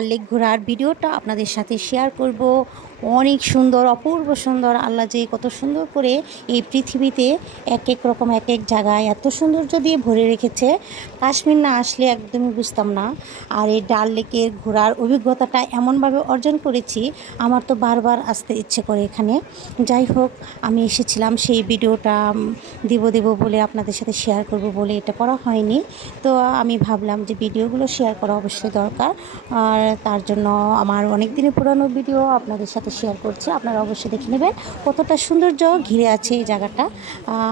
Lake ঘোরার ভিডিওটা আপনাদের সাথে শেয়ার করব। অনেক সুন্দর, অপূর্ব সুন্দর। আল্লাহ যে কত সুন্দর করে এই পৃথিবীতে এক এক রকম এক এক জায়গায় এত সৌন্দর্য দিয়ে ভরে রেখেছে। কাশ্মীর না আসলে একদমই বুঝতাম না। আর এই ডাল লেকের ঘোরার অভিজ্ঞতাটা এমনভাবে অর্জন করেছি, আমার তো বারবার আসতে ইচ্ছে করে এখানে। যাই হোক, আমি এসেছিলাম, সেই ভিডিওটা দিব, দেব বলে আপনাদের সাথে শেয়ার করব বলে এটা করা হয়নি। তো আমি ভাবলাম যে ভিডিওগুলো শেয়ার করা অবশ্যই দরকার। আর তার জন্য আমার অনেক দিনের পুরানো ভিডিও আপনাদের সাথে সাথে শেয়ার করছি। আপনারা অবশ্যই দেখে নেবেন কতটা সৌন্দর্য ঘিরে আছে এই জায়গাটা।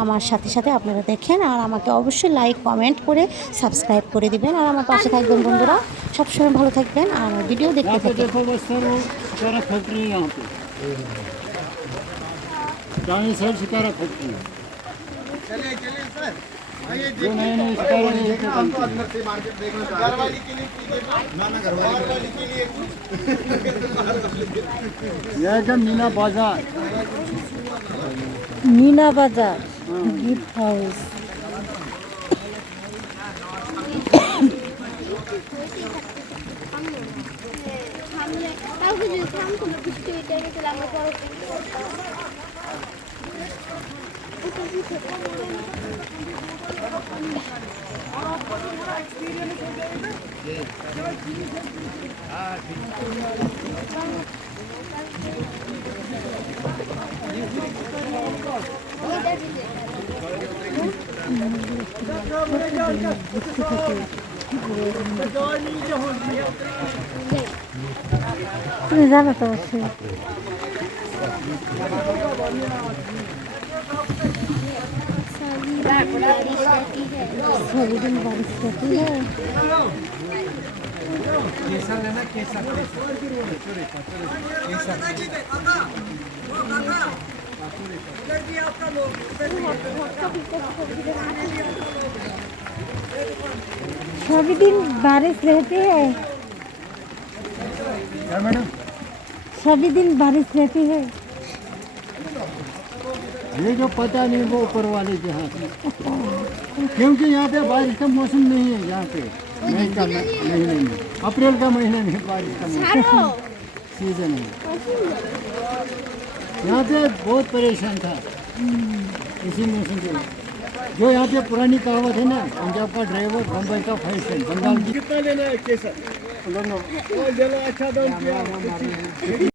আমার সাথে সাথে আপনারা দেখেন আর আমাকে অবশ্যই লাইক কমেন্ট করে সাবস্ক্রাইব করে দিবেন। আর আমার পাশে থাকবেন বন্ধুরা সবসময় ভালো থাকবেন আর ভিডিও দেখতে থাকবেন। Meena Bazaar Meena Bazaar gift house Thank you. Ne zaman savaşıyor? सभी दिन बारिश होती है। केसर केसर सभी दिन बारिश रहती है मैडम? सभी दिन बारिश रहती है। ये जो पता नहीं वो ऊपर वाले के हाथ में। क्योंकि यहाँ पे बारिश का मौसम नहीं है यहाँ पे। मई का महीने में। अप्रैल का महीना में बारिश का मौसम सीज़न है। यहाँ पे बहुत परेशान था। इसी मौसम के लिए। जो यहाँ पे पुरानी कहावत है ना पंजाब का ड्राइवर बम्बई का फ़ैशन बंगाल की कितना लेना है केसर? अच्छा